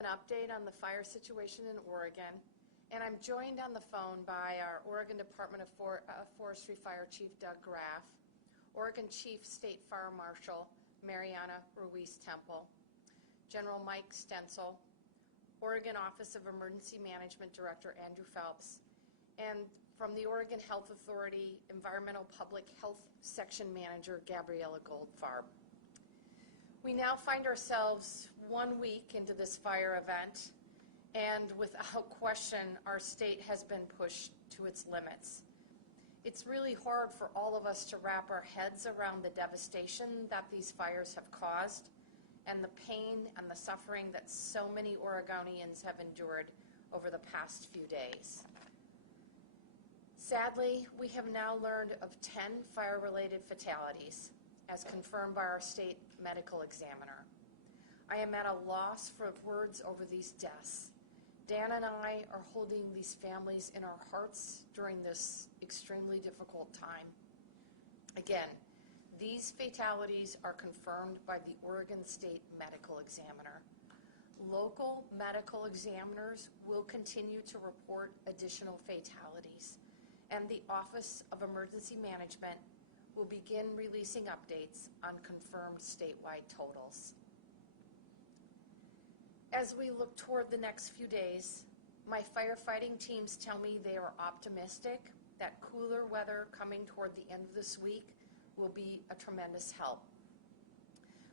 An update on the fire situation in Oregon, and I'm joined on the phone by our Oregon Department of Forestry Fire Chief Doug Graff, Oregon Chief State Fire Marshal Mariana Ruiz-Temple, General Mike Stenzel, Oregon Office of Emergency Management Director Andrew Phelps, and from the Oregon Health Authority Environmental Public Health Section Manager Gabriella Goldfarb. We now find ourselves 1 week into this fire event, and without question, our state has been pushed to its limits. It's really hard for all of us to wrap our heads around the devastation that these fires have caused and the pain and the suffering that so many Oregonians have endured over the past few days. Sadly, we have now learned of 10 fire-related fatalities, as confirmed by our state medical examiner. I am at a loss for words over these deaths. Dan and I are holding these families in our hearts during this extremely difficult time. Again, these fatalities are confirmed by the Oregon State Medical Examiner. Local medical examiners will continue to report additional fatalities, and the Office of Emergency Management will begin releasing updates on confirmed statewide totals. As we look toward the next few days, my firefighting teams tell me they are optimistic that cooler weather coming toward the end of this week will be a tremendous help.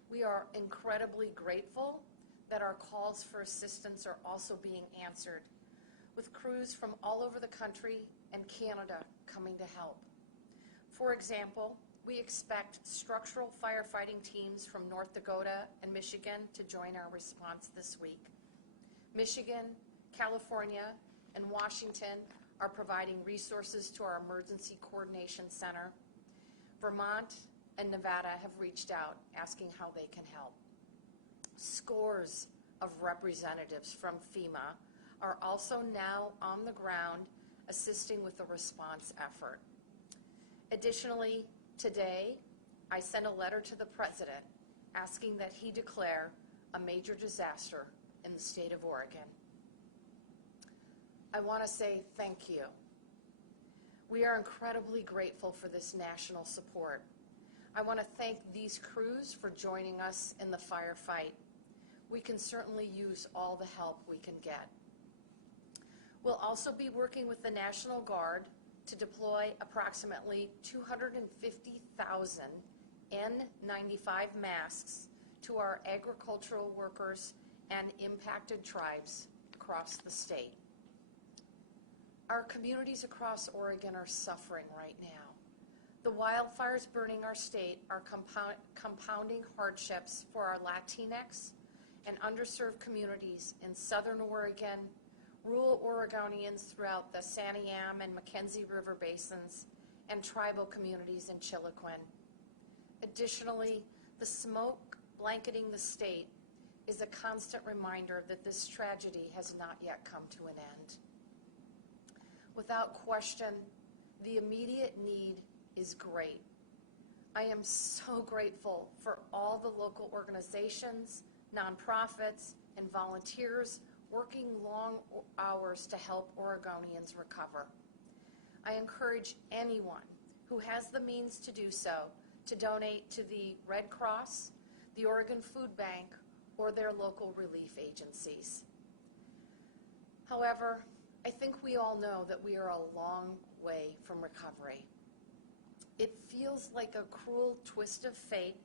We are incredibly grateful that our calls for assistance are also being answered, with crews from all over the country and Canada coming to help. For example, we expect structural firefighting teams from North Dakota and Michigan to join our response this week. Michigan, California, and Washington are providing resources to our Emergency Coordination Center. Vermont and Nevada have reached out asking how they can help. Scores of representatives from FEMA are also now on the ground assisting with the response effort. Additionally, today, I sent a letter to the President asking that he declare a major disaster in the state of Oregon. I want to say thank you. We are incredibly grateful for this national support. I want to thank these crews for joining us in the firefight. We can certainly use all the help we can get. We'll also be working with the National Guard to deploy approximately 250,000 N95 masks to our agricultural workers and impacted tribes across the state. Our communities across Oregon are suffering right now. The wildfires burning our state are compounding hardships for our Latinx and underserved communities in Southern Oregon, rural Oregonians throughout the Santiam and Mackenzie River basins, and tribal communities in Chiloquin. Additionally, the smoke blanketing the state is a constant reminder that this tragedy has not yet come to an end. Without question, the immediate need is great. I am so grateful for all the local organizations, nonprofits, and volunteers working long hours to help Oregonians recover. I encourage anyone who has the means to do so to donate to the Red Cross, the Oregon Food Bank, or their local relief agencies. However, I think we all know that we are a long way from recovery. It feels like a cruel twist of fate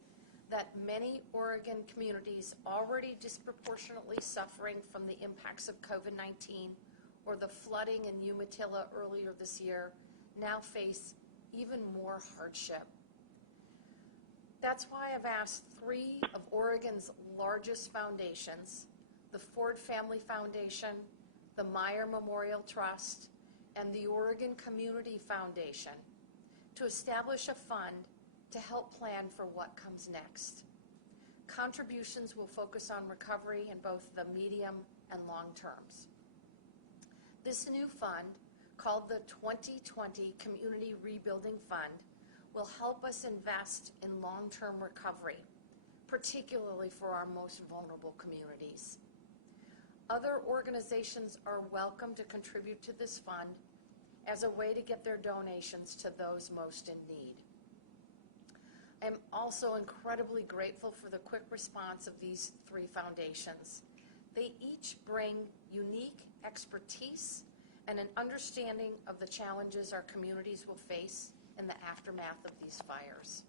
that many Oregon communities already disproportionately suffering from the impacts of COVID-19 or the flooding in Umatilla earlier this year now face even more hardship. That's why I've asked 3 of Oregon's largest foundations, the Ford Family Foundation, the Meyer Memorial Trust, and the Oregon Community Foundation, to establish a fund to help plan for what comes next. Contributions will focus on recovery in both the medium and long terms. This new fund, called the 2020 Community Rebuilding Fund, will help us invest in long-term recovery, particularly for our most vulnerable communities. Other organizations are welcome to contribute to this fund as a way to get their donations to those most in need. I'm also incredibly grateful for the quick response of these three foundations. They each bring unique expertise and an understanding of the challenges our communities will face in the aftermath of these fires.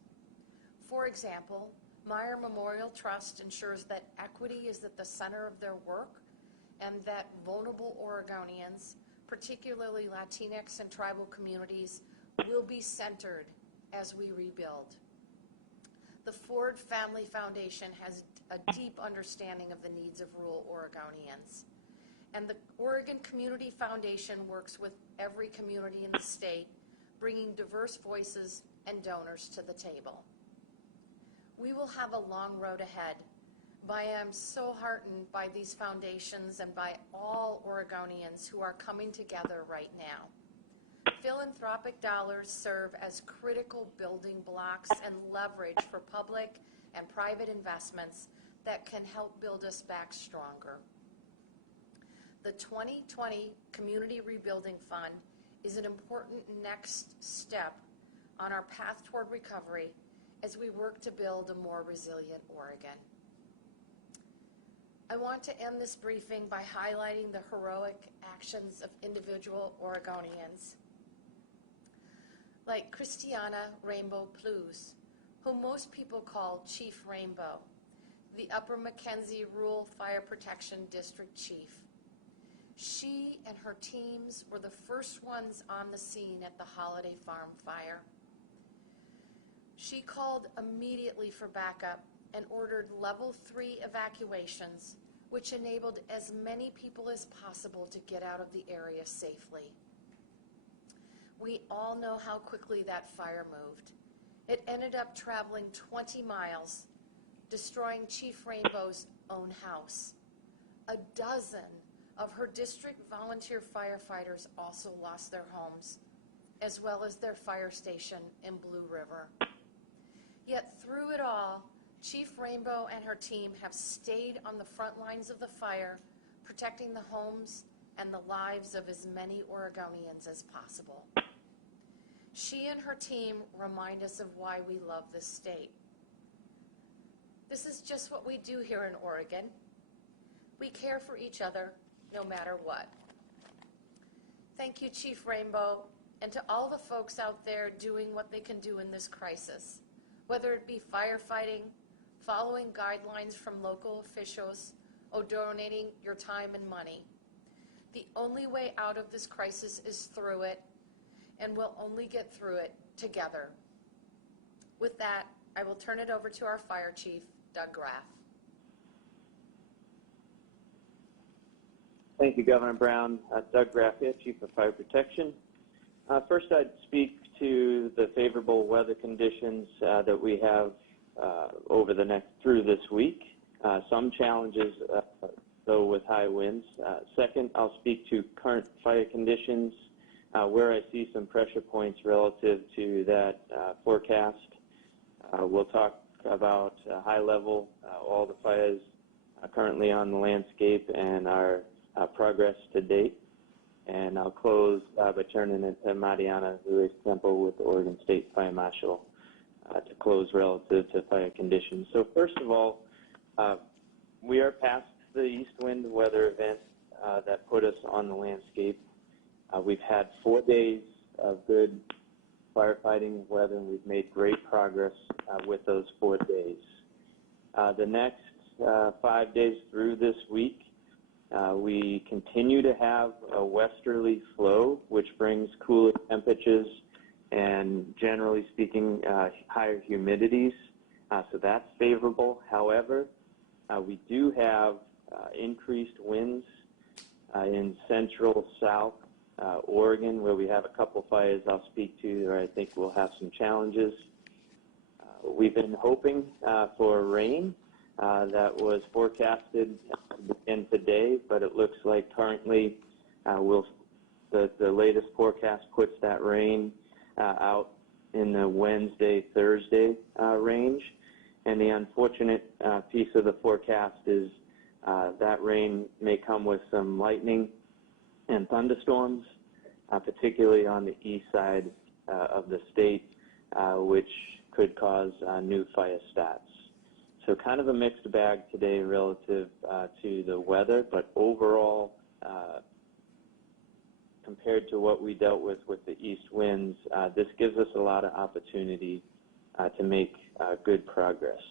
For example, Meyer Memorial Trust ensures that equity is at the center of their work and that vulnerable Oregonians, particularly Latinx and tribal communities, will be centered as we rebuild. The Ford Family Foundation has a deep understanding of the needs of rural Oregonians. And the Oregon Community Foundation works with every community in the state, bringing diverse voices and donors to the table. We will have a long road ahead, but I am so heartened by these foundations and by all Oregonians who are coming together right now. Philanthropic dollars serve as critical building blocks and leverage for public and private investments that can help build us back stronger. The 2020 Community Rebuilding Fund is an important next step on our path toward recovery as we work to build a more resilient Oregon. I want to end this briefing by highlighting the heroic actions of individual Oregonians, like Christiana Rainbow Plews, whom most people call Chief Rainbow, the Upper Mackenzie Rural Fire Protection District Chief. She and her teams were the first ones on the scene at the Holiday Farm fire. She called immediately for backup and ordered level 3 evacuations, which enabled as many people as possible to get out of the area safely. We all know how quickly that fire moved. It ended up traveling 20 miles, destroying Chief Rainbow's own house. A dozen of her district volunteer firefighters also lost their homes, as well as their fire station in Blue River. Yet through it all, Chief Rainbow and her team have stayed on the front lines of the fire, protecting the homes and the lives of as many Oregonians as possible. She and her team remind us of why we love this state. This is just what we do here in Oregon. We care for each other no matter what. Thank you, Chief Rainbow, and to all the folks out there doing what they can do in this crisis, whether it be firefighting, following guidelines from local officials, or donating your time and money. The only way out of this crisis is through it, and we'll only get through it together. With that, I will turn it over to our Fire Chief, Doug Graff. Thank you, Governor Brown. Doug Graff here, Chief of Fire Protection. First, I'd speak to the favorable weather conditions that we have through this week. Some challenges, though, with high winds. Second, I'll speak to current fire conditions, where I see some pressure points relative to that forecast. We'll talk about high level, all the fires currently on the landscape and our progress to date. And I'll close by turning it to Mariana Ruiz-Temple with the Oregon State Fire Marshal to close relative to fire conditions. So first of all, we are past the east wind weather event that put us on the landscape. We've had 4 days of good firefighting weather, and we've made great progress with those 4 days. The next 5 days through this week, we continue to have a westerly flow, which brings cooler temperatures and, generally speaking, higher humidities. So that's favorable. However, we do have increased winds in central south Oregon, where we have a couple fires I'll speak to where I think we'll have some challenges. We've been hoping for rain. That was forecasted to begin today, but it looks like currently the latest forecast puts that rain out in the Wednesday, Thursday range. And the unfortunate piece of the forecast is That rain may come with some lightning and thunderstorms, particularly on the east side of the state, which could cause new fire starts. So kind of a mixed bag today relative to the weather, but overall, compared to what we dealt with the east winds, this gives us a lot of opportunity to make good progress.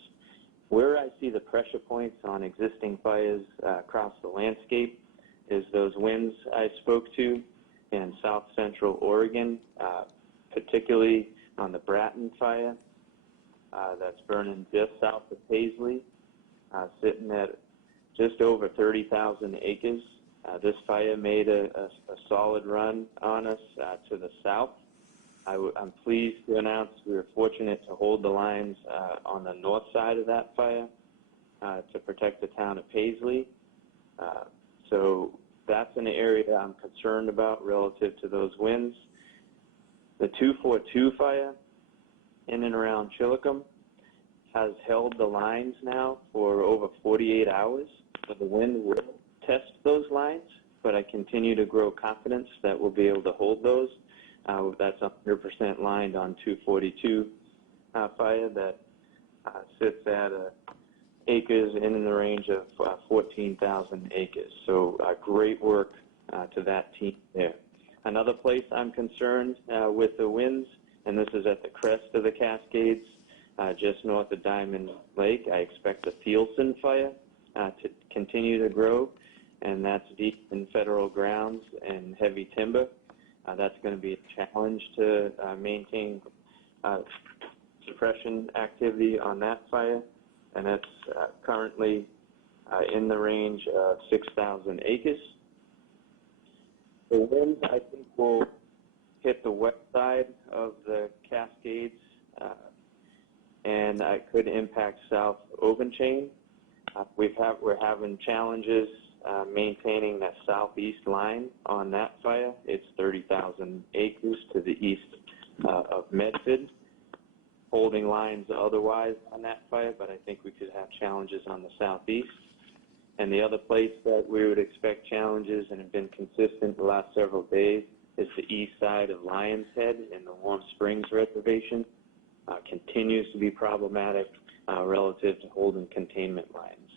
Where I see the pressure points on existing fires across the landscape is those winds I spoke to in south central Oregon, particularly on the Bratton fire that's burning just south of Paisley, sitting at just over 30,000 acres. This fire made a solid run on us to the south. I'm pleased to announce we were fortunate to hold the lines on the north side of that fire to protect the town of Paisley. So that's an area I'm concerned about relative to those winds. The 242 fire in and around Chillicum has held the lines now for over 48 hours. So the wind will test those lines, but I continue to grow confidence that we'll be able to hold those. That's 100% lined on 242 fire that sits at acres in the range of 14,000 acres. So great work to that team there. Another place I'm concerned with the winds, and this is at the crest of the Cascades, just north of Diamond Lake. I expect the Thielsen fire to continue to grow, and that's deep in federal grounds and heavy timber. That's going to be a challenge to maintain suppression activity on that fire, and that's currently in the range of 6,000 acres. The winds, I think, will hit the west side of the Cascades, and it could impact South Ovenchain. We're having challenges maintaining that southeast line on that fire. It's 30,000 acres to the east of Medford, holding lines otherwise on that fire, but I think we could have challenges on the southeast. And the other place that we would expect challenges and have been consistent the last several days is the east side of Lions Head in the Warm Springs Reservation. Continues to be problematic relative to holding containment lines.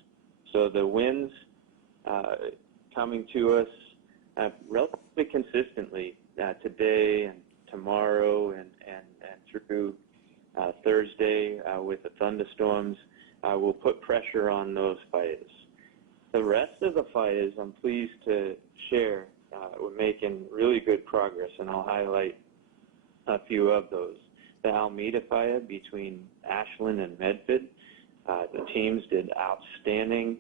So the winds coming to us relatively consistently today and tomorrow and through Thursday with the thunderstorms will put pressure on those fires. The rest of the fires, I'm pleased to share, we're making really good progress, and I'll highlight a few of those. The Alameda fire between Ashland and Medford, the teams did outstanding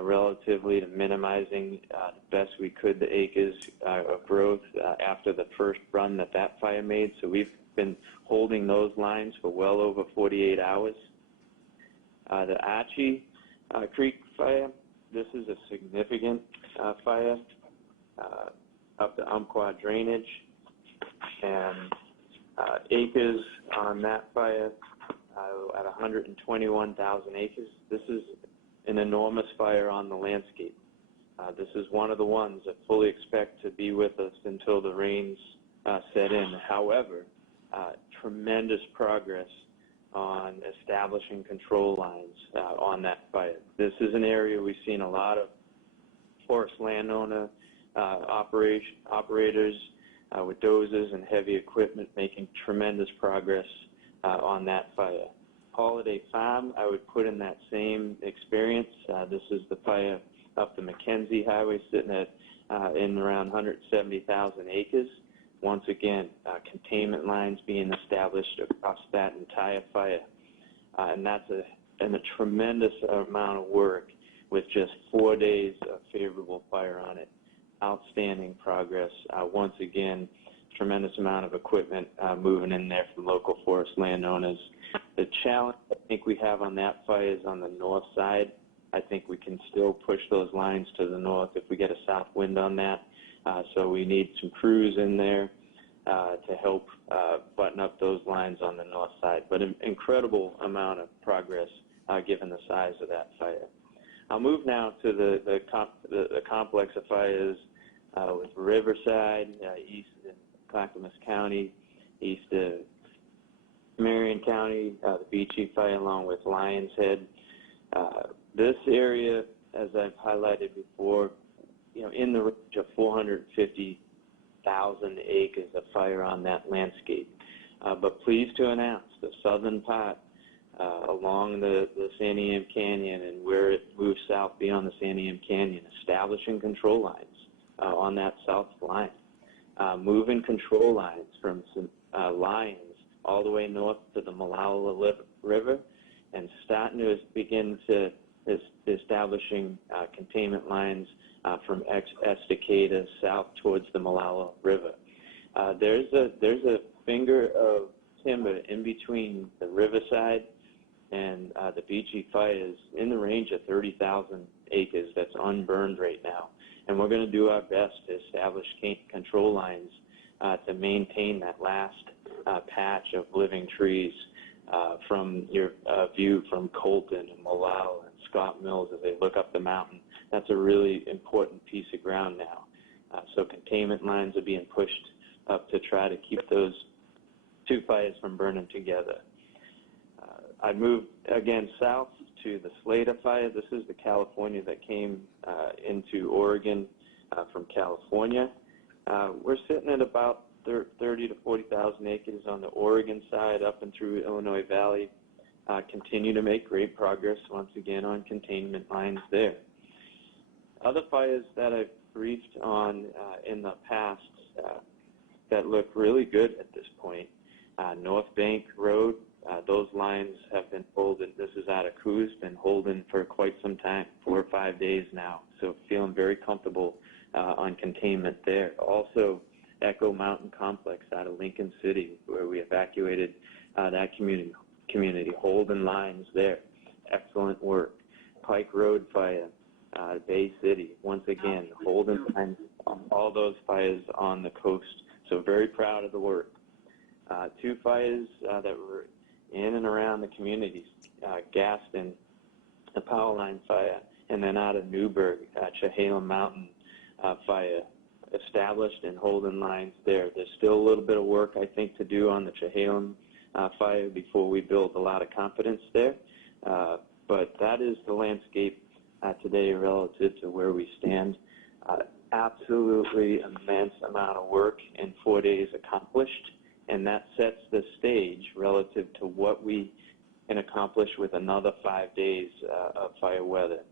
relatively to minimizing the best we could the acres of growth after the first run that fire made. So we've been holding those lines for well over 48 hours. The Achi Creek fire, this is a significant fire up the Umpqua drainage, and acres on that fire at 121,000 acres. This is an enormous fire on the landscape. This is one of the ones that fully expect to be with us until the rains set in. However, tremendous progress on establishing control lines on that fire. This is an area we've seen a lot of forest landowner operators with dozers and heavy equipment making tremendous progress on that fire. Holiday Farm, I would put in that same experience. This is the fire up the McKenzie Highway sitting at in around 170,000 acres. Once again, containment lines being established across that entire fire. And that's a tremendous amount of work with just 4 days of favorable fire on it. Outstanding progress. Once again, tremendous amount of equipment moving in there from local forest landowners. The challenge I think we have on that fire is on the north side. I think we can still push those lines to the north if we get a south wind on that. So we need some crews in there to help button up those lines on the north side. But an incredible amount of progress given the size of that fire. I'll move now to the complex of fires with Riverside, east in Clackamas County, east of Marion County, the Beachy Fire, along with Lions Head. This area, as I've highlighted before, in the range of 450,000 acres of fire on that landscape. But pleased to announce the southern part along the Santiam Canyon and where it moves south beyond the Santiam Canyon, establishing control lines on that south line, moving control lines from Lions all the way north to the Malala River, and starting to begin to establishing containment lines from Estacada south towards the Malala River. There's a finger of timber in between the Riverside and the Beachy fires in the range of 30,000 acres that's unburned right now. And we're going to do our best to establish control lines to maintain that last patch of living trees from your view from Colton and Malala and Scott Mills as they look up the mountain. That's a really important piece of ground now. So containment lines are being pushed up to try to keep those two fires from burning together. I moved again south to the Slater fire. This is the California that came into Oregon from California. We're sitting at about 30 to 40,000 acres on the Oregon side up and through Illinois Valley. Continue to make great progress once again on containment lines there. Other fires that I've briefed on in the past that look really good at this point. North Bank Road, those lines have been holding. This is out of Coos, been holding for quite some time, 4 or 5 days now. So feeling very comfortable on containment there. Also, Echo Mountain Complex out of Lincoln City, where we evacuated that community, holding lines there. Excellent work. Pike Road Fire, Bay City, once again, holding lines on all those fires on the coast. So very proud of the work. 2 fires that were in and around the communities, Gaston, the Power Line Fire, and then out of Newburgh, Chehalem Mountain Fire, established and holding lines there. There's still a little bit of work, I think, to do on the Chehalem fire before we build a lot of confidence there. But that is the landscape today relative to where we stand. Absolutely immense amount of work in 4 days accomplished, and that sets the stage relative to what we can accomplish with another 5 days of fire weather.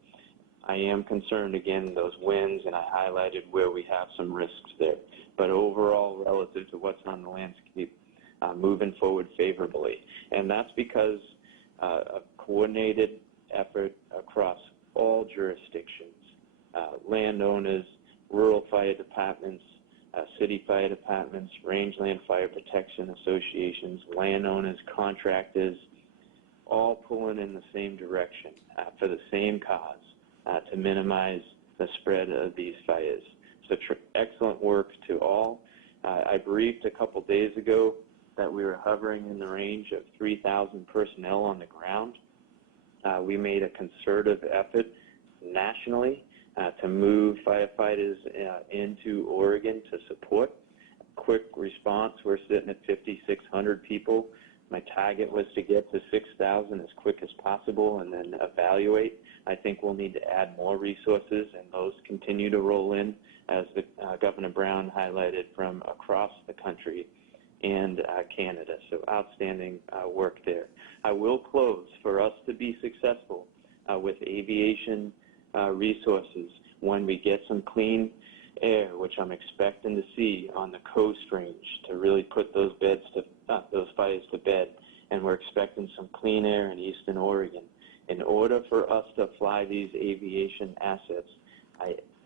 I am concerned, again, those winds, and I highlighted where we have some risks there. But overall, relative to what's on the landscape, moving forward favorably. And that's because a coordinated effort across all jurisdictions, landowners, rural fire departments, city fire departments, rangeland fire protection associations, landowners, contractors, all pulling in the same direction for the same cause, to minimize the spread of these fires. So excellent work to all. I briefed a couple days ago that we were hovering in the range of 3,000 personnel on the ground. We made a concerted effort nationally to move firefighters into Oregon to support. Quick response, we're sitting at 5,600 people. My target was to get to 6,000 as quick as possible and then evaluate. I think we'll need to add more resources, and those continue to roll in, as Governor Brown highlighted, from across the country and Canada. So outstanding work there. I will close. For us to be successful with aviation resources, when we get some clean air, which I'm expecting to see on the Coast Range, to really put those fires to bed, and we're expecting some clean air in eastern Oregon. In order for us to fly these aviation assets,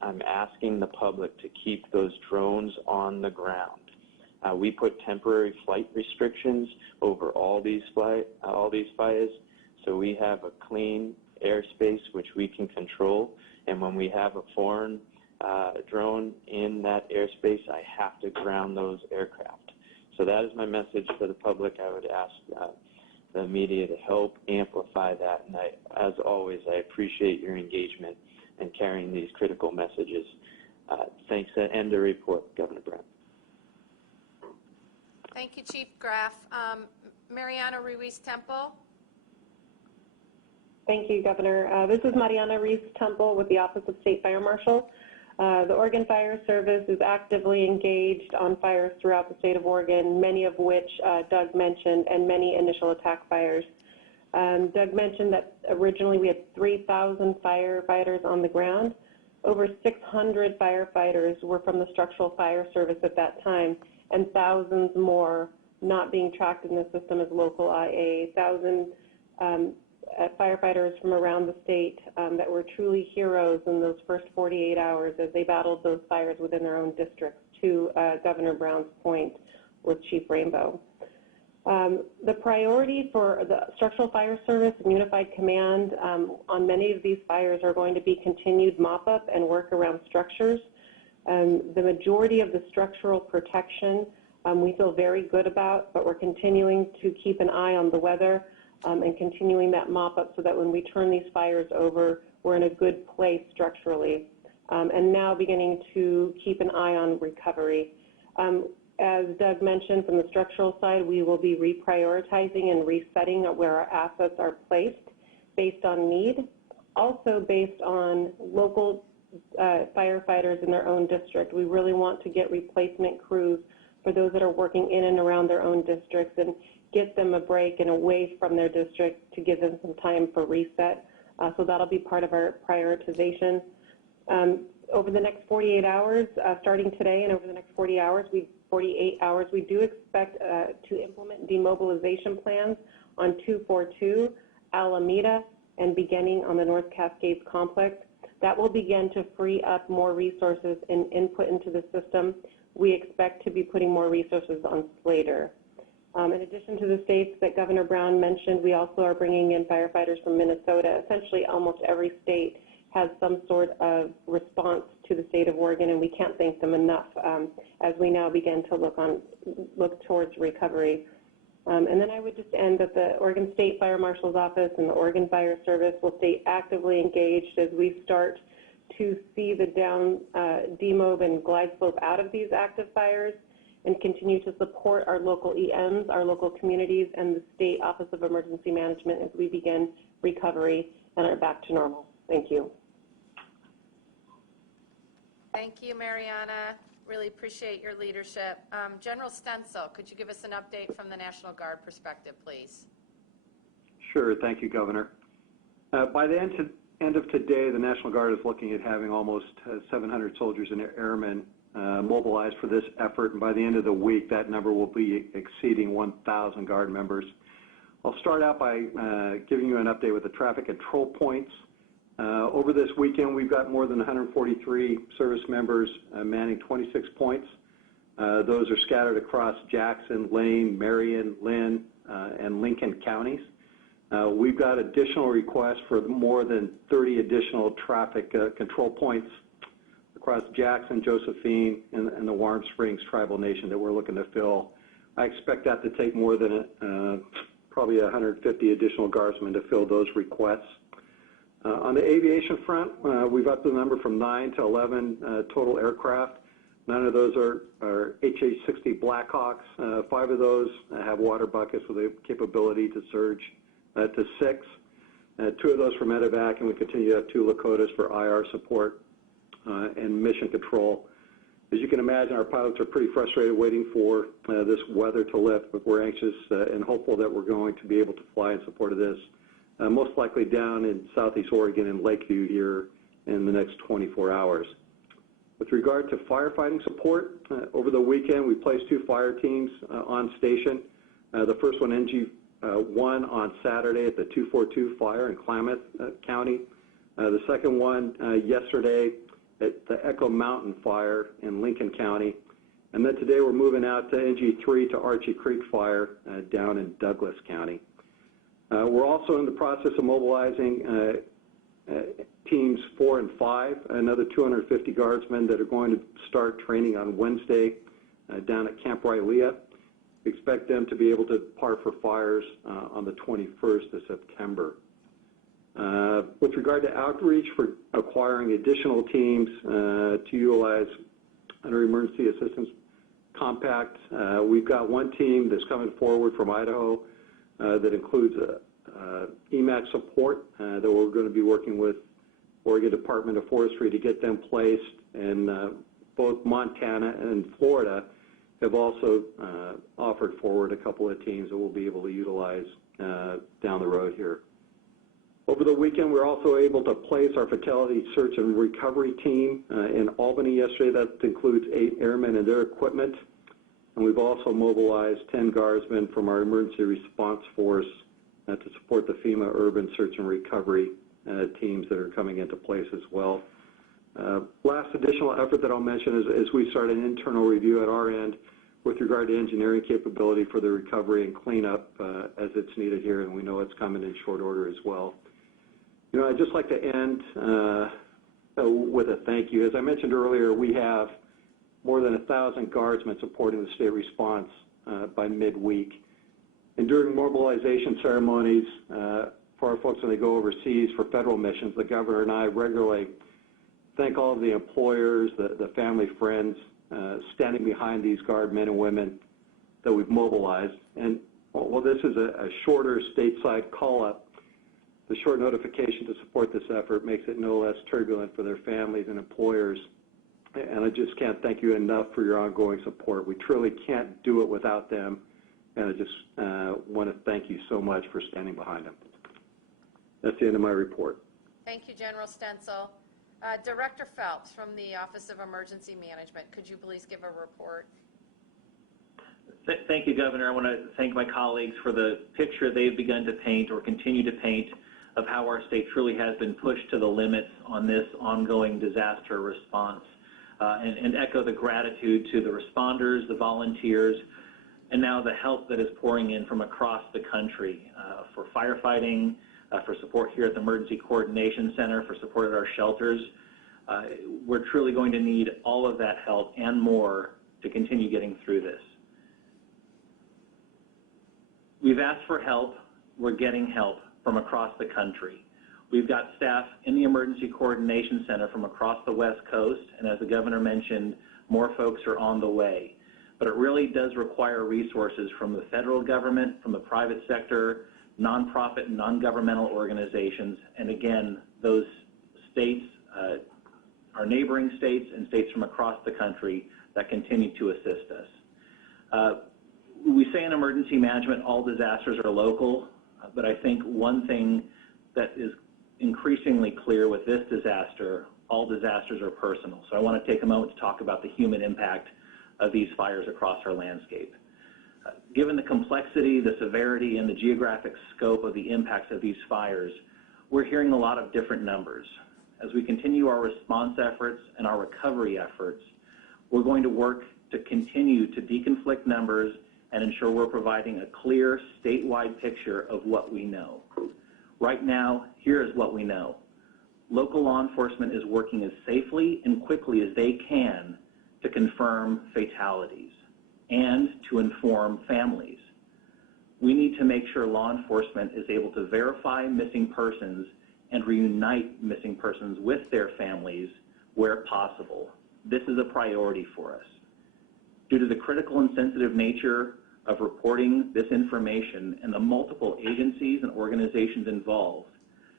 I'm asking the public to keep those drones on the ground. We put temporary flight restrictions over all these fires, so we have a clean airspace which we can control. And when we have a foreign drone in that airspace, I have to ground those aircraft. So that is my message for the public. I would ask the media to help amplify that. And as always, I appreciate your engagement and carrying these critical messages. Thanks. End the report, Governor Brown. Thank you, Chief Graff. Mariana Ruiz-Temple. Thank you, Governor. This is Mariana Ruiz-Temple with the Office of State Fire Marshal. The Oregon Fire Service is actively engaged on fires throughout the state of Oregon, many of which Doug mentioned, and many initial attack fires. Doug mentioned that originally we had 3,000 firefighters on the ground. Over 600 firefighters were from the Structural Fire Service at that time, and thousands more not being tracked in the system as local IA, 1,000 firefighters from around the state that were truly heroes in those first 48 hours as they battled those fires within their own districts, to Governor Brown's point with Chief Rainbow. The priority for the Structural Fire Service and Unified Command on many of these fires are going to be continued mop-up and work around structures. The majority of the structural protection we feel very good about, but we're continuing to keep an eye on the weather and continuing that mop-up so that when we turn these fires over, we're in a good place structurally. And now beginning to keep an eye on recovery. As Doug mentioned, from the structural side, we will be reprioritizing and resetting where our assets are placed based on need, also based on local firefighters in their own district. We really want to get replacement crews for those that are working in and around their own districts and get them a break and away from their district to give them some time for reset. So that'll be part of our prioritization. Over the next 48 hours, starting today and over the next 48 hours, we do expect to implement demobilization plans on 242, Alameda, and beginning on the North Cascades complex. That will begin to free up more resources and input into the system. We expect to be putting more resources on Slater. In addition to the states that Governor Brown mentioned, we also are bringing in firefighters from Minnesota. Essentially, almost every state has some sort of response to the state of Oregon, and we can't thank them enough as we now begin to look towards recovery. And then I would just end that the Oregon State Fire Marshal's Office and the Oregon Fire Service will stay actively engaged as we start to see the demob and glide slope out of these active fires, and continue to support our local EMs, our local communities, and the State Office of Emergency Management as we begin recovery and are back to normal. Thank you. Thank you, Mariana. Really appreciate your leadership. General Stencil, could you give us an update from the National Guard perspective, please? Sure. Thank you, Governor. By the end of today, the National Guard is looking at having almost 700 soldiers and airmen mobilized for this effort, and by the end of the week, that number will be exceeding 1,000 Guard members. I'll start out by giving you an update with the traffic control points. Over this weekend, we've got more than 143 service members manning 26 points. Those are scattered across Jackson, Lane, Marion, Lynn, and Lincoln counties. We've got additional requests for more than 30 additional traffic control points across Jackson, Josephine, and the Warm Springs Tribal Nation that we're looking to fill. I expect that to take more than probably 150 additional Guardsmen to fill those requests. On the aviation front, we've upped the number from 9 to 11 total aircraft. None of those are HH-60 Blackhawks. 5 of those have water buckets with the capability to surge to 6. 2 of those for medevac, and we continue to have 2 Lakotas for IR support and mission control. As you can imagine, our pilots are pretty frustrated waiting for this weather to lift, but we're anxious and hopeful that we're going to be able to fly in support of this, most likely down in Southeast Oregon and Lakeview here in the next 24 hours. With regard to firefighting support, over the weekend we placed 2 fire teams on station. The first one, NG1, on Saturday at the 242 fire in Klamath County. The second one yesterday at the Echo Mountain fire in Lincoln County. And then today we're moving out to NG3 to Archie Creek fire down in Douglas County. We're also in the process of mobilizing teams 4 and 5, another 250 Guardsmen that are going to start training on Wednesday down at Camp Rylea. We expect them to be able to par for fires on the 21st of September. With regard to outreach for acquiring additional teams to utilize under Emergency Assistance Compact, we've got one team that's coming forward from Idaho that includes EMAC support that we're going to be working with Oregon Department of Forestry to get them placed, and both Montana and Florida have also offered forward a couple of teams that we'll be able to utilize down the road here. Over the weekend, we were also able to place our fatality search and recovery team in Albany yesterday. That includes 8 airmen and their equipment. And we've also mobilized 10 guardsmen from our emergency response force to support the FEMA urban search and recovery teams that are coming into place as well. Last additional effort that I'll mention is we started an internal review at our end with regard to engineering capability for the recovery and cleanup as it's needed here, and we know it's coming in short order as well. You know, I'd just like to end with a thank you. As I mentioned earlier, we have more than 1,000 guardsmen supporting the state response by midweek. And during mobilization ceremonies for our folks when they go overseas for federal missions, the governor and I regularly thank all of the employers, the family, friends standing behind these guard men and women that we've mobilized. And while this is a shorter stateside call-up, the short notification to support this effort makes it no less turbulent for their families and employers. And I just can't thank you enough for your ongoing support. We truly can't do it without them. And I just want to thank you so much for standing behind them. That's the end of my report. Thank you, General Stencil. Director Phelps from the Office of Emergency Management, could you please give a report? Thank you, Governor. I want to thank my colleagues for the picture they've begun to paint or continue to paint of how our state truly has been pushed to the limits on this ongoing disaster response, and echo the gratitude to the responders, the volunteers, and now the help that is pouring in from across the country for firefighting, for support here at the Emergency Coordination Center, for support at our shelters. We're truly going to need all of that help and more to continue getting through this. We've asked for help. We're getting help from across the country. We've got staff in the Emergency Coordination Center from across the West Coast, and as the Governor mentioned, more folks are on the way. But it really does require resources from the federal government, from the private sector, nonprofit and non-governmental organizations, and again, those states, our neighboring states and states from across the country that continue to assist us. We say in emergency management all disasters are local, but I think one thing that is increasingly clear with this disaster, all disasters are personal. So I want to take a moment to talk about the human impact of these fires across our landscape. Given the complexity, the severity, and the geographic scope of the impacts of these fires, we're hearing a lot of different numbers. As we continue our response efforts and our recovery efforts, we're going to work to continue to deconflict numbers and ensure we're providing a clear statewide picture of what we know. Right now, here is what we know. Local law enforcement is working as safely and quickly as they can to confirm fatalities and to inform families. We need to make sure law enforcement is able to verify missing persons and reunite missing persons with their families where possible. This is a priority for us. Due to the critical and sensitive nature of reporting this information and the multiple agencies and organizations involved,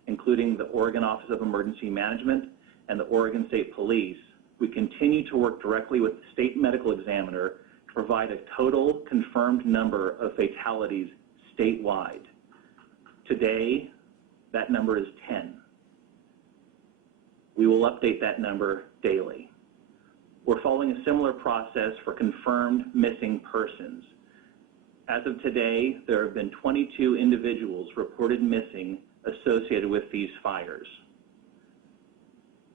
including the Oregon Office of Emergency Management and the Oregon State Police, we continue to work directly with the state medical examiner to provide a total confirmed number of fatalities statewide. Today, that number is 10. We will update that number daily. We're following a similar process for confirmed missing persons. As of today, there have been 22 individuals reported missing associated with these fires.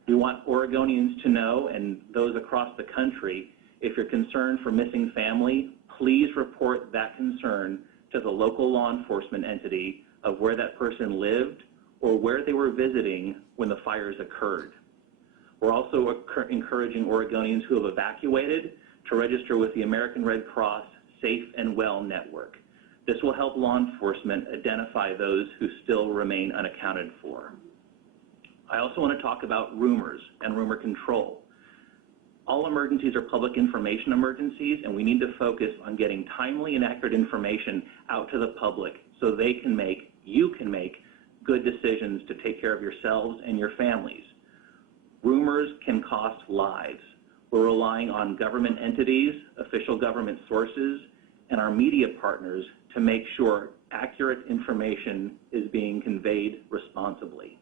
We want Oregonians to know, and those across the country, if you're concerned for missing family, please report that concern to the local law enforcement entity of where that person lived or where they were visiting when the fires occurred. We're also encouraging Oregonians who have evacuated to register with the American Red Cross Safe and Well network. This will help law enforcement identify those who still remain unaccounted for. I also want to talk about rumors and rumor control. All emergencies are public information emergencies, and we need to focus on getting timely and accurate information out to the public so you can make good decisions to take care of yourselves and your families. Rumors can cost lives. We're relying on government entities, official government sources, and our media partners to make sure accurate information is being conveyed responsibly.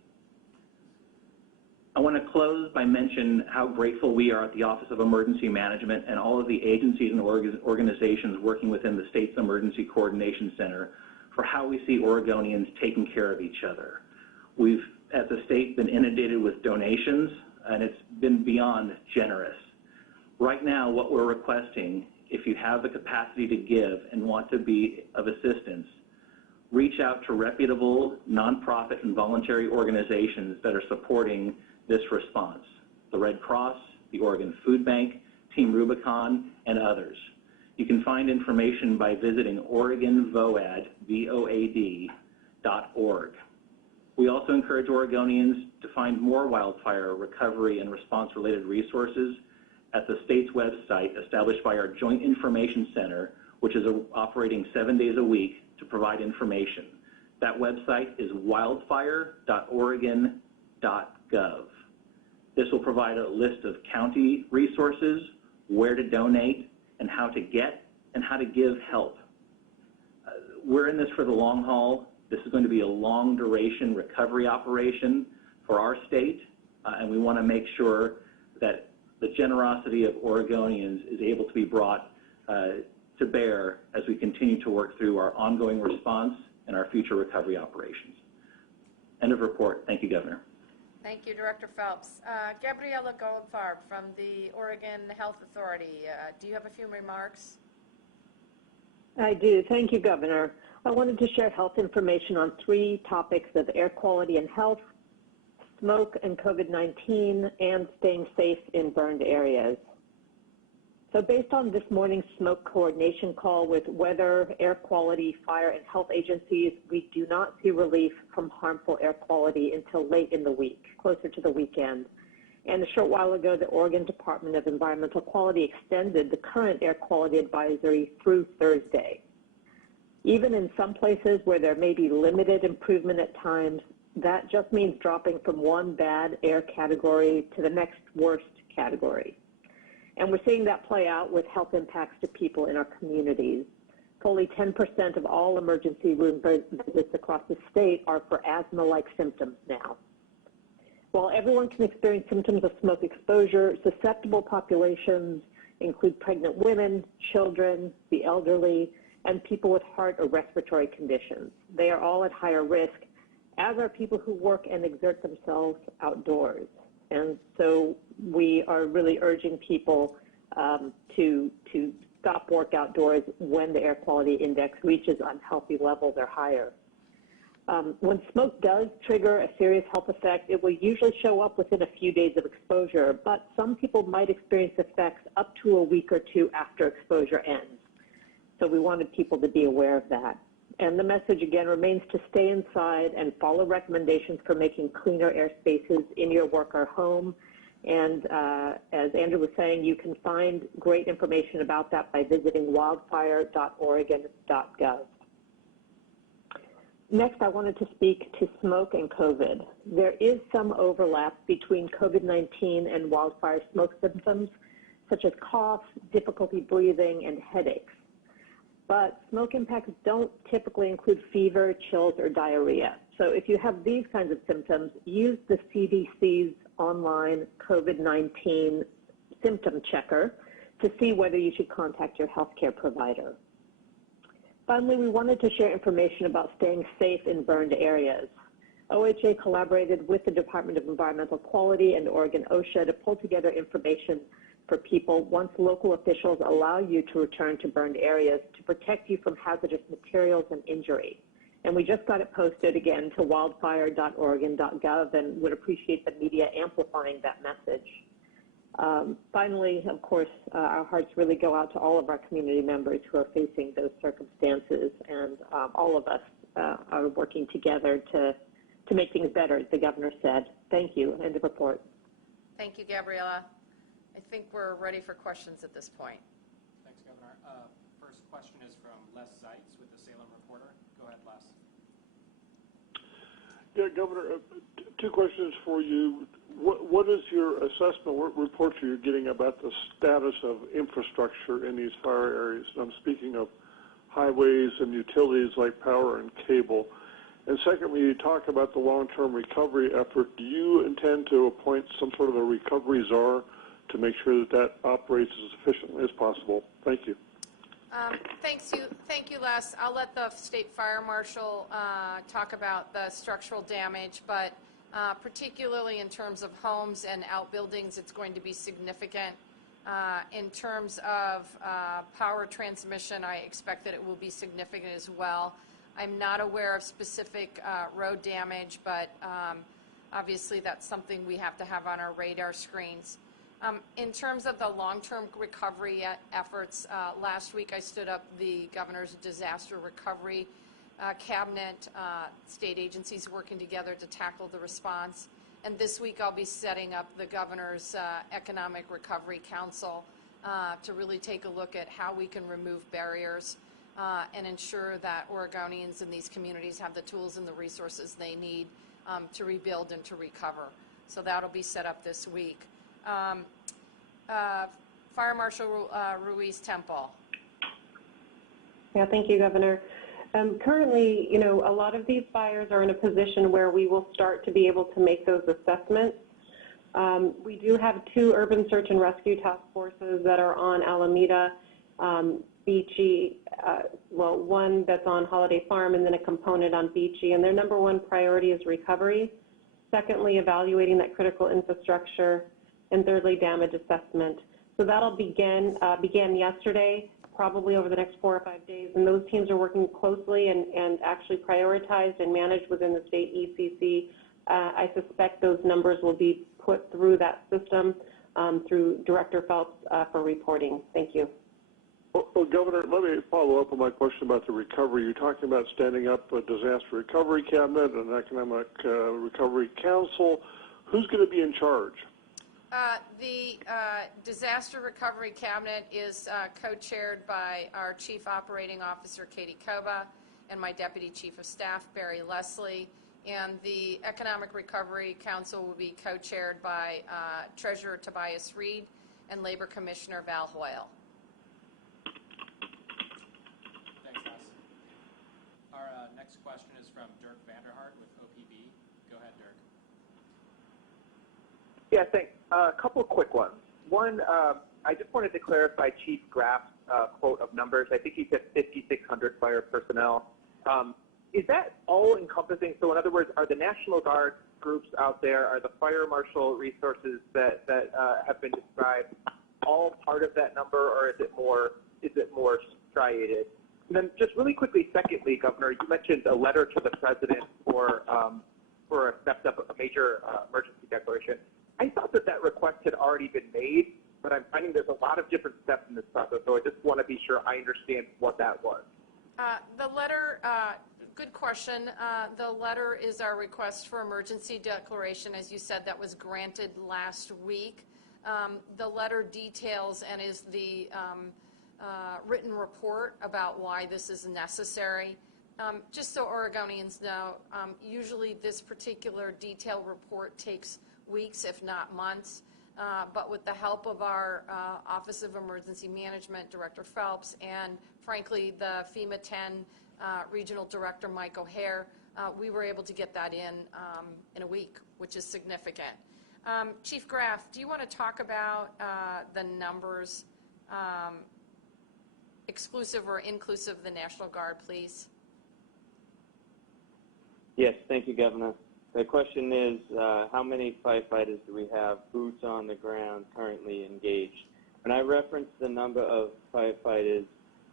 I want to close by mentioning how grateful we are at the Office of Emergency Management and all of the agencies and organizations working within the state's Emergency Coordination Center for how we see Oregonians taking care of each other. We've, as a state, been inundated with donations, and it's been beyond generous. Right now, what we're requesting, if you have the capacity to give and want to be of assistance, reach out to reputable, nonprofit, and voluntary organizations that are supporting this response: the Red Cross, the Oregon Food Bank, Team Rubicon, and others. You can find information by visiting OregonVOAD, VOAD.org. We also encourage Oregonians to find more wildfire recovery and response-related resources at the state's website established by our Joint Information Center, which is operating 7 days a week to provide information. That website is wildfire.oregon.gov. This will provide a list of county resources, where to donate, and how to get and how to give help. We're in this for the long haul. This is going to be a long duration recovery operation for our state, and we want to make sure that the generosity of Oregonians is able to be brought to bear as we continue to work through our ongoing response and our future recovery operations. End of report. Thank you, Governor. Thank you, Director Phelps. Gabriella Goldfarb from the Oregon Health Authority. Do you have a few remarks? I do. Thank you, Governor. I wanted to share health information on 3 topics of air quality and health, smoke and COVID-19, and staying safe in burned areas. So based on this morning's smoke coordination call with weather, air quality, fire, and health agencies, we do not see relief from harmful air quality until late in the week, closer to the weekend. And a short while ago, the Oregon Department of Environmental Quality extended the current air quality advisory through Thursday. Even in some places where there may be limited improvement at times, that just means dropping from one bad air category to the next worst category. And we're seeing that play out with health impacts to people in our communities. Fully 10% of all emergency room visits across the state are for asthma-like symptoms now. While everyone can experience symptoms of smoke exposure, susceptible populations include pregnant women, children, the elderly, and people with heart or respiratory conditions. They are all at higher risk, as are people who work and exert themselves outdoors. And so we are really urging people to stop work outdoors when the air quality index reaches unhealthy levels or higher. When smoke does trigger a serious health effect, it will usually show up within a few days of exposure, but some people might experience effects up to a week or 2 after exposure ends. So we wanted people to be aware of that. And the message, again, remains to stay inside and follow recommendations for making cleaner air spaces in your work or home. And as Andrew was saying, you can find great information about that by visiting wildfire.oregon.gov. Next, I wanted to speak to smoke and COVID. There is some overlap between COVID-19 and wildfire smoke symptoms, such as cough, difficulty breathing, and headaches. But smoke impacts don't typically include fever, chills, or diarrhea. So if you have these kinds of symptoms, use the CDC's online COVID-19 symptom checker to see whether you should contact your healthcare provider. Finally, we wanted to share information about staying safe in burned areas. OHA collaborated with the Department of Environmental Quality and Oregon OSHA to pull together information for people once local officials allow you to return to burned areas to protect you from hazardous materials and injury. And we just got it posted again to wildfire.oregon.gov and would appreciate the media amplifying that message. Finally, of course, our hearts really go out to all of our community members who are facing those circumstances, and all of us are working together to make things better, as the governor said. Thank you. End of report. Thank you, Gabriella. I think we're ready for questions at this point. Thanks, Governor. First question is from Les Zeitz with the Salem Reporter. Go ahead, Les. Yeah, Governor, two questions for you. What is your assessment, what reports are you getting about the status of infrastructure in these fire areas? I'm speaking of highways and utilities like power and cable. And secondly, you talk about the long-term recovery effort. Do you intend to appoint some sort of a recovery czar to make sure that that operates as efficiently as possible? Thank you. Thank you, Les. I'll let the state fire marshal talk about the structural damage, but particularly in terms of homes and outbuildings, it's going to be significant. In terms of power transmission, I expect that it will be significant as well. I'm not aware of specific road damage, but obviously that's something we have to have on our radar screens. In terms of the long-term recovery efforts, last week I stood up the governor's disaster recovery cabinet, state agencies working together to tackle the response. And this week I'll be setting up the governor's economic recovery council to really take a look at how we can remove barriers and ensure that Oregonians in these communities have the tools and the resources they need to rebuild and to recover. So that'll be set up this week. Fire Marshal Ruiz Temple. Yeah, thank you, Governor. Currently, a lot of these fires are in a position where we will start to be able to make those assessments. We do have 2 urban search and rescue task forces that are on Alameda, Beachy, one that's on Holiday Farm and then a component on Beachy, and their number 1 priority is recovery. Secondly, evaluating that critical infrastructure, and thirdly, damage assessment. So that'll began yesterday, probably over the next 4 or 5 days, and those teams are working closely and actually prioritized and managed within the state ECC. I suspect those numbers will be put through that system through Director Phelps for reporting. Thank you. Well, Governor, let me follow up on my question about the recovery. You're talking about standing up a disaster recovery cabinet, an economic recovery council. Who's going to be in charge? The Disaster Recovery Cabinet is co-chaired by our Chief Operating Officer, Katie Koba, and my Deputy Chief of Staff, Barry Leslie. And the Economic Recovery Council will be co-chaired by Treasurer Tobias Reed and Labor Commissioner Val Hoyle. Thanks, Les. Our next question is from Dirk Vanderhart with OPB. Go ahead, Dirk. Yeah, thanks. A couple of quick ones. One, I just wanted to clarify Chief Graff's quote of numbers. I think he said 5,600 fire personnel. Is that all encompassing? So in other words, are the National Guard groups out there, are the fire marshal resources that have been described all part of that number, or is it more striated? And then just really quickly, secondly, Governor, you mentioned a letter to the president for a stepped-up, a major emergency declaration. I thought that request had already been made, but I'm finding there's a lot of different steps in this process, so I just want to be sure I understand what that was. The letter, good question. The letter is our request for emergency declaration, as you said, that was granted last week. The letter details and is the written report about why this is necessary. Just so Oregonians know, usually this particular detailed report takes weeks, if not months, but with the help of our Office of Emergency Management, Director Phelps, and frankly, the FEMA 10 Regional Director, Mike O'Hare, we were able to get that in a week, which is significant. Chief Graff, do you want to talk about the numbers, exclusive or inclusive of the National Guard, please? Yes, thank you, Governor. The question is, how many firefighters do we have boots on the ground currently engaged? When I reference the number of firefighters,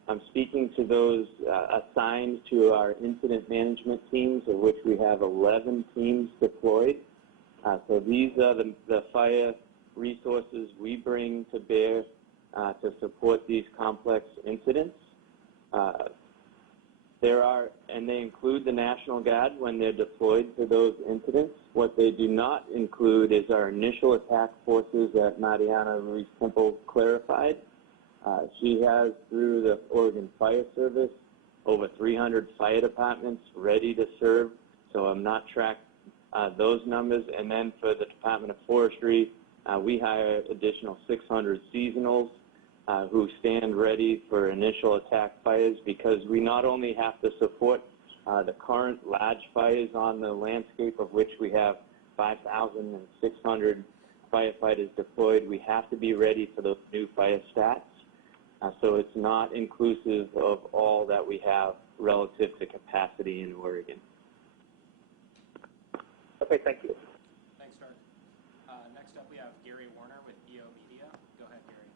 I'm speaking to those assigned to our incident management teams, of which we have 11 teams deployed. So these are the fire resources we bring to bear to support these complex incidents. They include the National Guard when they're deployed to those incidents. What they do not include is our initial attack forces that Mariana Ruiz-Temple clarified. She has, through the Oregon Fire Service, over 300 fire departments ready to serve, so I'm not tracking those numbers. And then for the Department of Forestry, we hire additional 600 seasonals who stand ready for initial attack fires, because we not only have to support the current large fires on the landscape, of which we have 5,600 firefighters deployed, we have to be ready for those new fire stats. So it's not inclusive of all that we have relative to capacity in Oregon. Okay, thank you. Thanks, Dirk. Next up, we have Gary Warner with EO Media. Go ahead, Gary.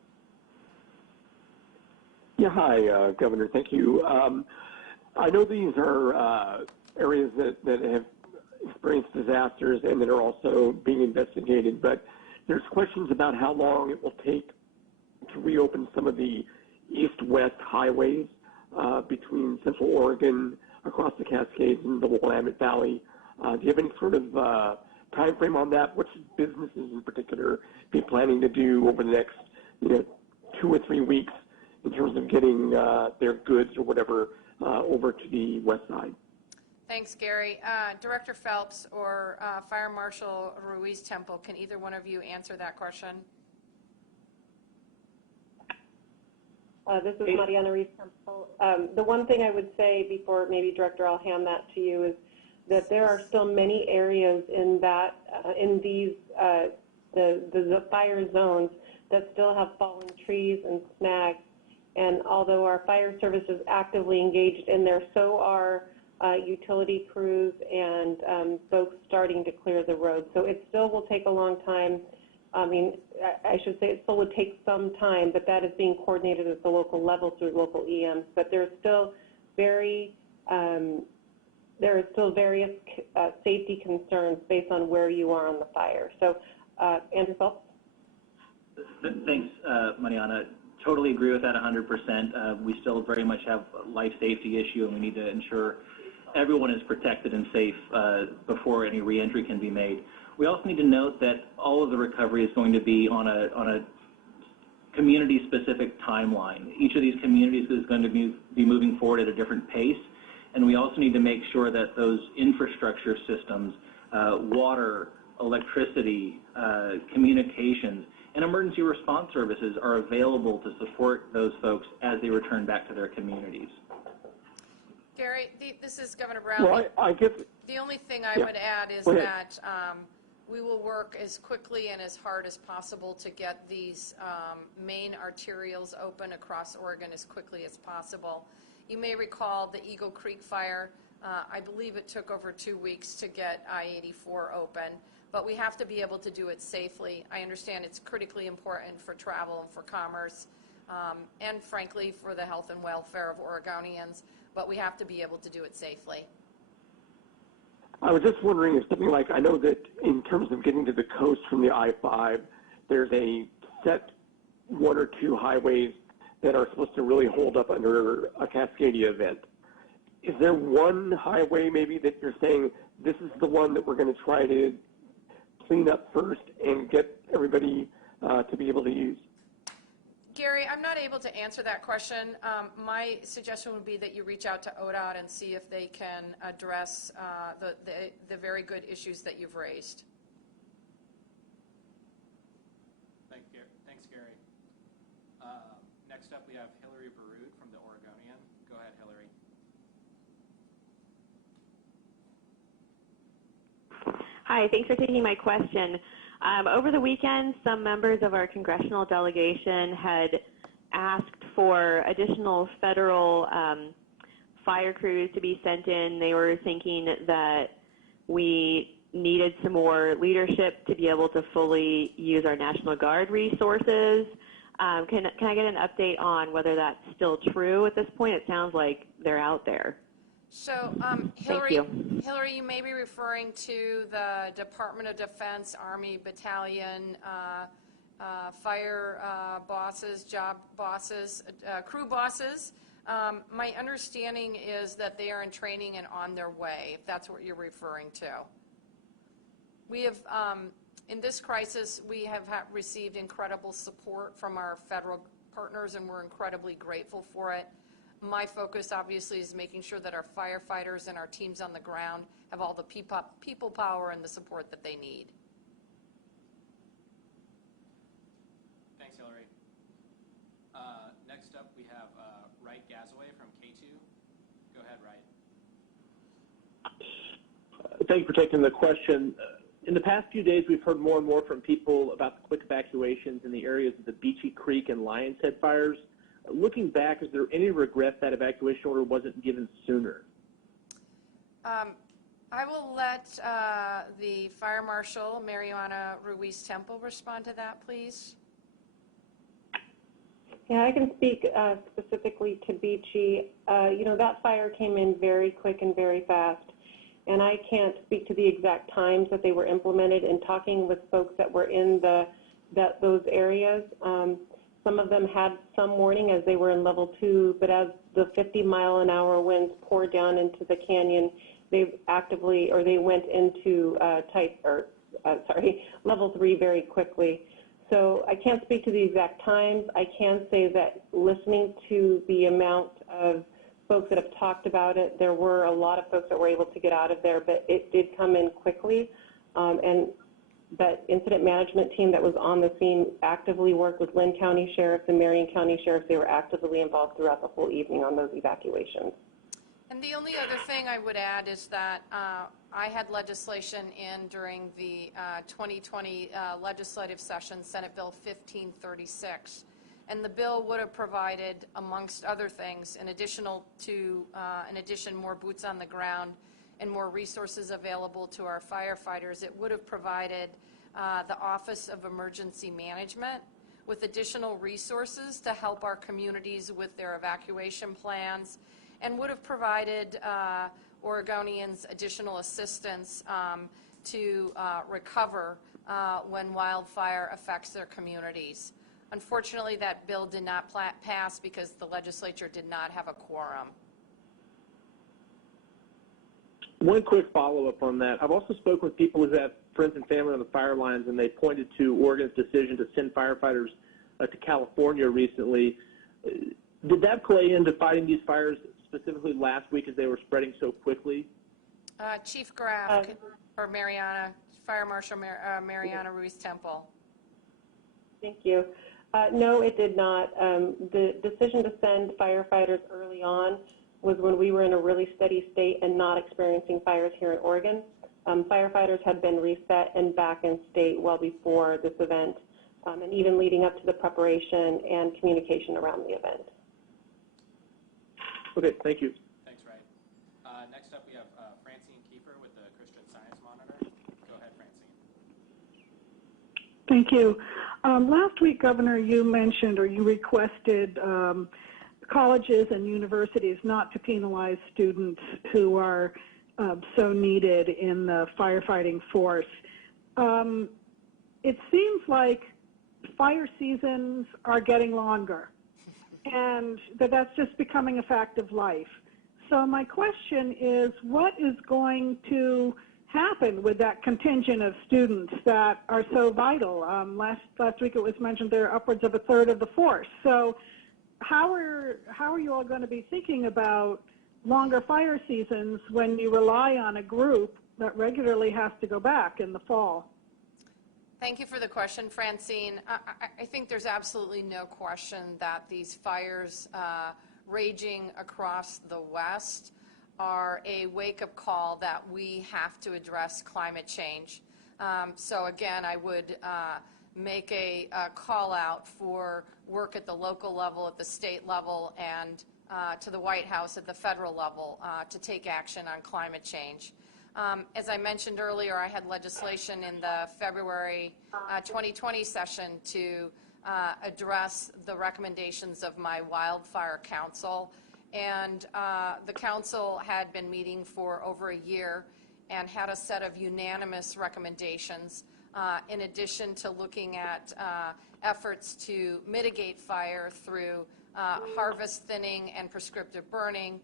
Yeah, hi, Governor. Thank you. I know these are areas that have experienced disasters and that are also being investigated, but there's questions about how long it will take to reopen some of the east-west highways between Central Oregon, across the Cascades, and the Willamette Valley. Do you have any sort of time frame on that? What should businesses in particular be planning to do over the next 2 or 3 weeks in terms of getting their goods or whatever over to the west side? Thanks, Gary. Director Phelps or Fire Marshal Ruiz-Temple, can either one of you answer that question? This is Mariana Ruiz-Temple. The one thing I would say before, maybe Director, I'll hand that to you, is that there are still many areas in that in these the fire zones that still have fallen trees and snags. And although our fire service is actively engaged in there, so are utility crews and folks starting to clear the road. So it still will take a long time. I mean, I should say it still would take some time, but that is being coordinated at the local level through local EMs. But there's still various safety concerns based on where you are on the fire. So, Andrew Phelps? Thanks, Mariana. Totally agree with that 100%. We still very much have a life safety issue, and we need to ensure everyone is protected and safe before any reentry can be made. We also need to note that all of the recovery is going to be on a community-specific timeline. Each of these communities is going to be moving forward at a different pace, and we also need to make sure that those infrastructure systems, water, electricity, communications, and emergency response services are available to support those folks as they return back to their communities. Gary, this is Governor Brown. Well, I guess the only thing I would add is that we will work as quickly and as hard as possible to get these main arterials open across Oregon as quickly as possible. You may recall the Eagle Creek fire. I believe it took over 2 weeks to get I-84 open, but we have to be able to do it safely. I understand it's critically important for travel and for commerce, and frankly for the health and welfare of Oregonians, but we have to be able to do it safely. I was just wondering if something like, I know that in terms of getting to the coast from the I-5, there's a set 1 or 2 highways that are supposed to really hold up under a Cascadia event. Is there one highway maybe that you're saying this is the one that we're going to try to clean up first and get everybody to be able to use? Gary, I'm not able to answer that question. My suggestion would be that you reach out to ODOT and see if they can address the very good issues that you've raised. Thanks, Gary. Next up, we have Hillary Baroud from the Oregonian. Go ahead, Hillary. Hi, thanks for taking my question. Over the weekend, some members of our congressional delegation had asked for additional federal fire crews to be sent in. They were thinking that we needed some more leadership to be able to fully use our National Guard resources. Can I get an update on whether that's still true at this point? It sounds like they're out there. So, Hillary, you may be referring to the Department of Defense Army Battalion fire bosses, job bosses, crew bosses. My understanding is that they are in training and on their way, if that's what you're referring to. We have, in this crisis, we have received incredible support from our federal partners, and we're incredibly grateful for it. My focus, obviously, is making sure that our firefighters and our teams on the ground have all the people power and the support that they need. Thanks, Hillary. Next up, we have Wright Gazaway from K2. Go ahead, Wright. Thank you for taking the question. In the past few days, we've heard more and more from people about the quick evacuations in the areas of the Beachy Creek and Lion's Head fires. Looking back, is there any regret that evacuation order wasn't given sooner? I will let the Fire Marshal, Mariana Ruiz-Temple, respond to that, please. Yeah, I can speak specifically to Beachy. That fire came in very quick and very fast, and I can't speak to the exact times that they were implemented. In talking with folks that were in those areas, some of them had some warning as they were in level 2, but as the 50-mile-an-hour winds poured down into the canyon, they went into level 3 very quickly. So I can't speak to the exact times. I can say that listening to the amount of folks that have talked about it, there were a lot of folks that were able to get out of there, but it did come in quickly. And that incident management team that was on the scene actively worked with Lynn County Sheriffs and Marion County Sheriffs. They were actively involved throughout the whole evening on those evacuations. And the only other thing I would add is that I had legislation in during the 2020 legislative session, Senate Bill 1536. And the bill would have provided, amongst other things, in addition, more boots on the ground and more resources available to our firefighters. It would have provided the Office of Emergency Management with additional resources to help our communities with their evacuation plans, and would have provided Oregonians additional assistance to recover when wildfire affects their communities. Unfortunately, that bill did not pass because the legislature did not have a quorum. One quick follow-up on that. I've also spoken with people who have friends and family on the fire lines, and they pointed to Oregon's decision to send firefighters to California recently. Did that play into fighting these fires specifically last week as they were spreading so quickly? Chief Graff, or Mariana, Fire Marshal Mariana Ruiz-Temple. Thank you. No, it did not. The decision to send firefighters early on was when we were in a really steady state and not experiencing fires here in Oregon. Firefighters had been reset and back in state well before this event, and even leading up to the preparation and communication around the event. Okay, thank you. Thanks, Wright. Next up, we have Francine Kiefer with the Christian Science Monitor. Go ahead, Francine. Thank you. Last week, Governor, you mentioned or you requested colleges and universities not to penalize students who are so needed in the firefighting force. It seems like fire seasons are getting longer, and that's just becoming a fact of life. So my question is, what is going to happen with that contingent of students that are so vital? Last week it was mentioned they're upwards of a third of the force. So how are you all going to be thinking about longer fire seasons when you rely on a group that regularly has to go back in the fall? Thank you for the question, Francine. I think there's absolutely no question that these fires raging across the West are a wake-up call that we have to address climate change. So again, I would make a call out for work at the local level, at the state level, and to the White House at the federal level to take action on climate change. As I mentioned earlier, I had legislation in the February 2020 session to address the recommendations of my Wildfire Council. And the council had been meeting for over a year and had a set of unanimous recommendations in addition to looking at efforts to mitigate fire through harvest thinning and prescriptive burning,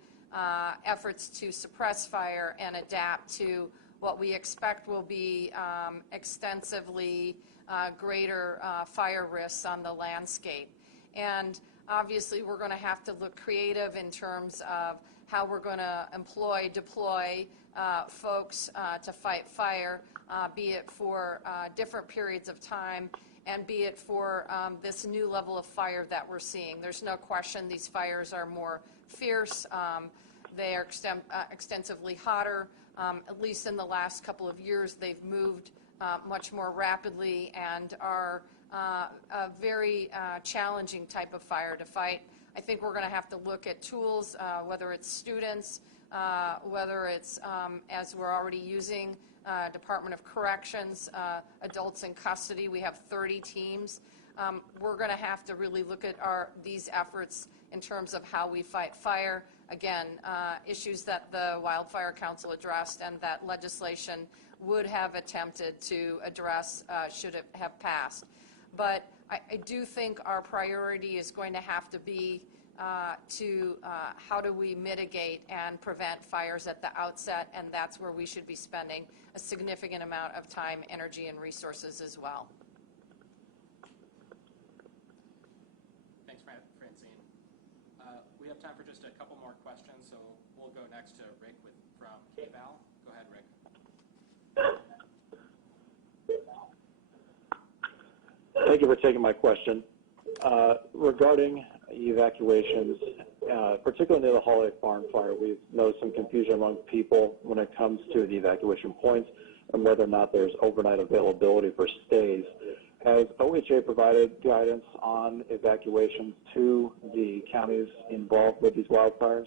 efforts to suppress fire and adapt to what we expect will be extensively greater fire risks on the landscape. And obviously, we're going to have to look creative in terms of how we're going to deploy folks to fight fire, be it for different periods of time, and be it for this new level of fire that we're seeing. There's no question these fires are more fierce. They are extensively hotter. At least in the last couple of years, they've moved much more rapidly and are a very challenging type of fire to fight. I think we're going to have to look at tools, whether it's students, whether it's, as we're already using, Department of Corrections, adults in custody. We have 30 teams. We're going to have to really look at these efforts in terms of how we fight fire. Again, issues that the Wildfire Council addressed and that legislation would have attempted to address should it have passed. But I do think our priority is going to have to be how do we mitigate and prevent fires at the outset, and that's where we should be spending a significant amount of time, energy, and resources as well. Thanks, Francine. We have time for just a couple more questions, so we'll go next to Rick from KVAL. Go ahead, Rick. Thank you for taking my question. Regarding evacuations, particularly near the Holiday Farm fire, we've noticed some confusion among people when it comes to the evacuation points and whether or not there's overnight availability for stays. Has OHA provided guidance on evacuations to the counties involved with these wildfires?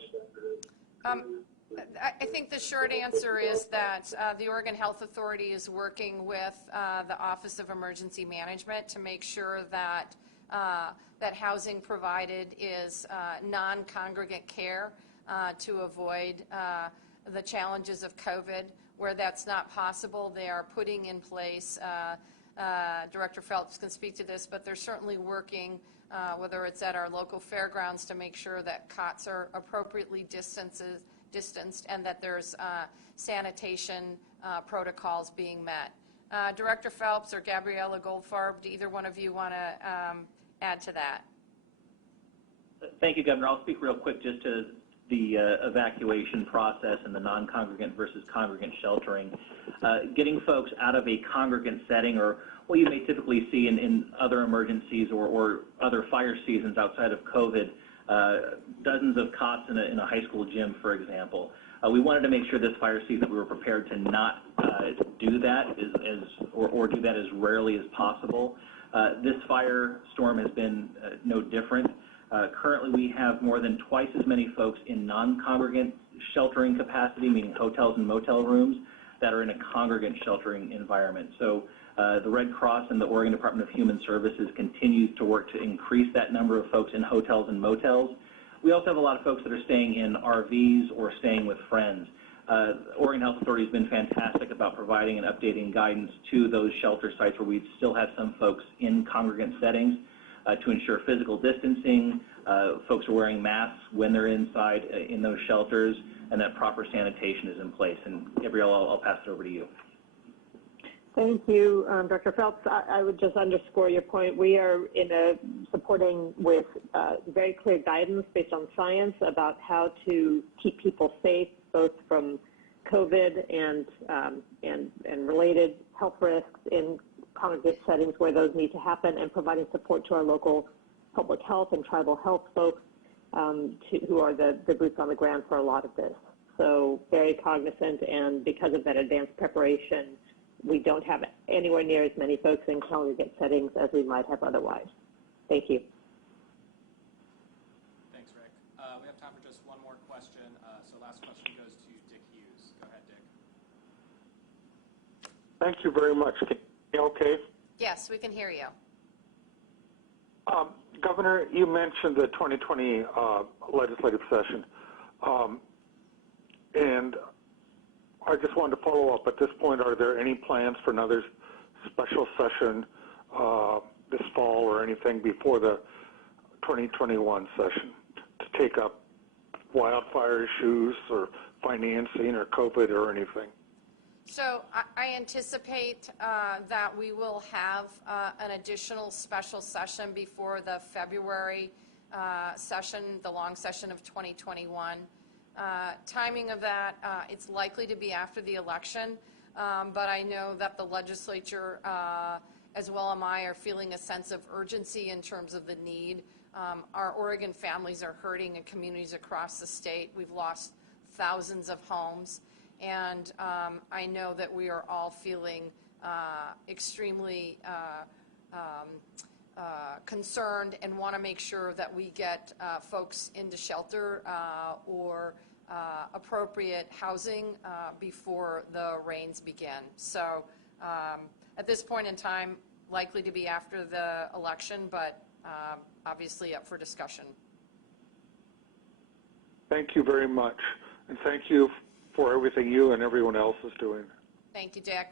I think the short answer is that the Oregon Health Authority is working with the Office of Emergency Management to make sure that that housing provided is non-congregate care to avoid the challenges of COVID. Where that's not possible, they are putting in place, Director Phelps can speak to this, but they're certainly working, whether it's at our local fairgrounds, to make sure that cots are appropriately distanced and that there's sanitation protocols being met. Director Phelps or Gabriella Goldfarb, do either one of you want to add to that? Thank you, Governor. I'll speak real quick just to the evacuation process and the non-congregant versus congregant sheltering. Getting folks out of a congregant setting, or what you may typically see in other emergencies or other fire seasons outside of COVID, dozens of cots in a high school gym, for example. We wanted to make sure this fire season that we were prepared to not do that or do that as rarely as possible. This firestorm has been no different. Currently, we have more than twice as many folks in non-congregant sheltering capacity, meaning hotels and motel rooms, that are in a congregant sheltering environment. So the Red Cross and the Oregon Department of Human Services continues to work to increase that number of folks in hotels and motels. We also have a lot of folks that are staying in RVs or staying with friends. Oregon Health Authority has been fantastic about providing and updating guidance to those shelter sites where we still have some folks in congregant settings to ensure physical distancing, folks are wearing masks when they're inside in those shelters, and that proper sanitation is in place. And Gabrielle, I'll pass it over to you. Thank you, Dr. Phelps. I would just underscore your point. We are supporting with very clear guidance based on science about how to keep people safe, both from COVID and related health risks in congregate settings where those need to happen, and providing support to our local public health and tribal health folks who are the boots on the ground for a lot of this. So very cognizant, and because of that advanced preparation, we don't have anywhere near as many folks in congregate settings as we might have otherwise. Thank you. Thanks, Rick. We have time for just one more question. So last question goes to Dick Hughes. Go ahead, Dick. Thank you very much. Okay. Yes, we can hear you. Governor, you mentioned the 2020 legislative session, and I just wanted to follow up. At this point, are there any plans for another special session this fall or anything before the 2021 session to take up wildfire issues or financing or COVID or anything? So I anticipate that we will have an additional special session before the February session, the long session of 2021. Timing of that, it's likely to be after the election, but I know that the legislature, as well am I, are feeling a sense of urgency in terms of the need. Our Oregon families are hurting in communities across the state. We've lost thousands of homes. And I know that we are all feeling extremely concerned and want to make sure that we get folks into shelter or appropriate housing before the rains begin. So at this point in time, likely to be after the election, but obviously up for discussion. Thank you very much. And thank you for everything you and everyone else is doing. Thank you, Dick.